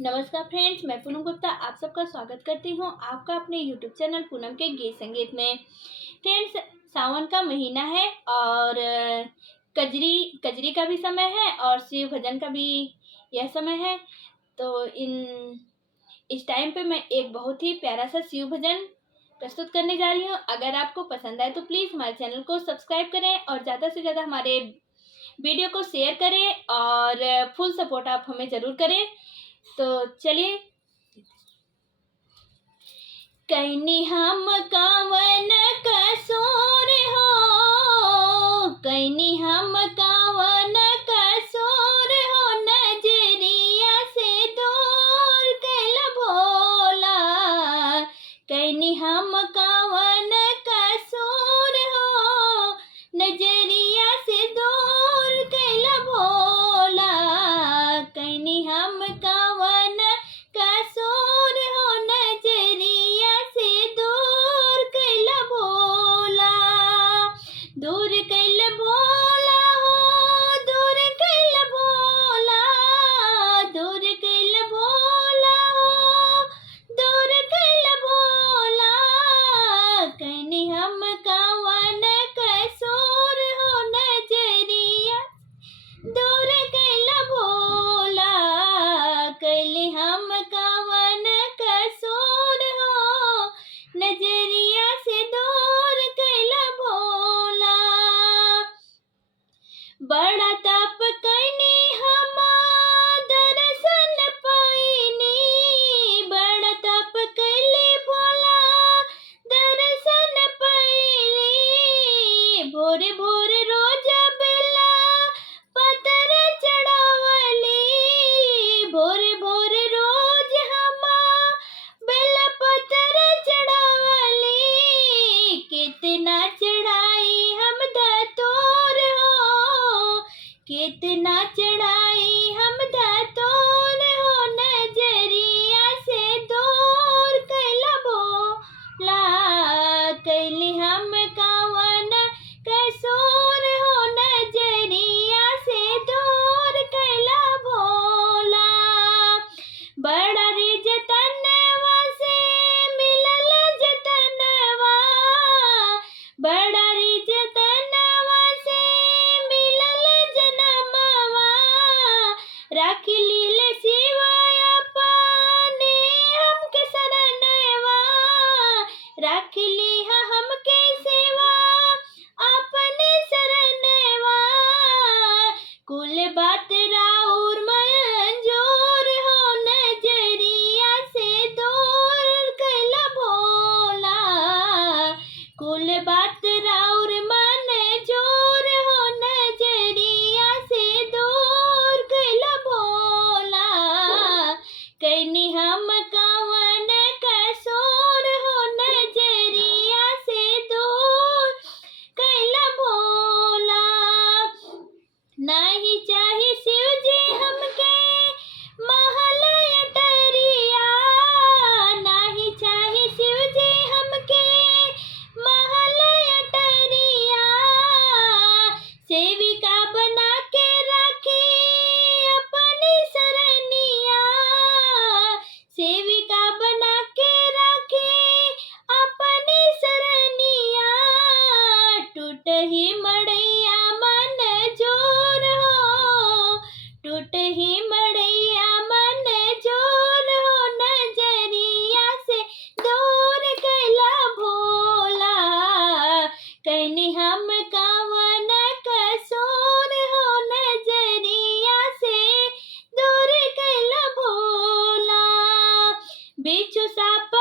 नमस्कार फ्रेंड्स, मैं पूनम गुप्ता आप सबका स्वागत करती हूँ आपका अपने यूट्यूब चैनल पूनम के गीत संगीत में। फ्रेंड्स, सावन का महीना है और कजरी कजरी का भी समय है और शिव भजन का भी यह समय है। तो इस टाइम पे मैं एक बहुत ही प्यारा सा शिव भजन प्रस्तुत करने जा रही हूँ। अगर आपको पसंद आए तो प्लीज़ हमारे चैनल को सब्सक्राइब करें और ज़्यादा से ज़्यादा हमारे वीडियो को शेयर करें और फुल सपोर्ट आप हमें ज़रूर करें। तो चलिए। कैनी हम कावन कसूर हो, कैनी हम कावन कसूर हो, नजरिया से दूर कैल भोला। कैनी हम कावन कसूर हो, नजरिया से दूर कैल भोला। कैनी हम कावन कसूर हो, नजरिया से दूर कैल भोला। दूर कैल भोला हो, दूर कैल भोला, दूर कैल भोला हो, दूर कैल भोला। कैनी हम कावन कसूर हो, नजरिया दूर कैल भोला। कैली हम कावन कसूर हो, नजरिया से दूर कैल भोला। बड़ा तप कैनी हम दर्शन पाइनी, बड़ा तप कैली भोला दर्शन पाइनी। भोरे भोरे रोज बेला पतर चढ़ावली, भोरे भोरे रोज हम बेला पतर चढ़ावली। कितना चढ़ाई हम धतूर हो, कितना चढ़ाई हम धतूर हो, नजरिया से दूर कैल भोला। कैली हम कावन कसूर हो, नजरिया से दूर कैल भोला। बड़ा रे जतनवा से मिलल जतनवा, बड़ा रे जतनवा से मिलल जनमवा। राख लीले शिवाय अपने हमके शरणवा, राख लिहा हमके सेवा अपने शरणवा। कुल बात राउर मंजूर हो, नजरिया से दूर कैल भोला। कुल बात राउर मंजूर हो, नजरिया से दूर कैल भोला। कैनी हम कावन कसूर हो, नजरिया से दूर कैल भोला। नहीं चाही शिव जी हमके महल अटरिया, नहीं चाही शिव जी हमके महल अटरिया। सेविका बना के रखी अपनी शरणिया, सेविका बना के रखी अपनी शरणिया। टूट ही मड़ैया मन जोर हो, टूट ही मड़ैया मन जोर हो, नजरिया से दूर कैल भोला। कैनी हम कावन कसूर हो, नजरिया से दूर कैल भोला। बिच्छू साप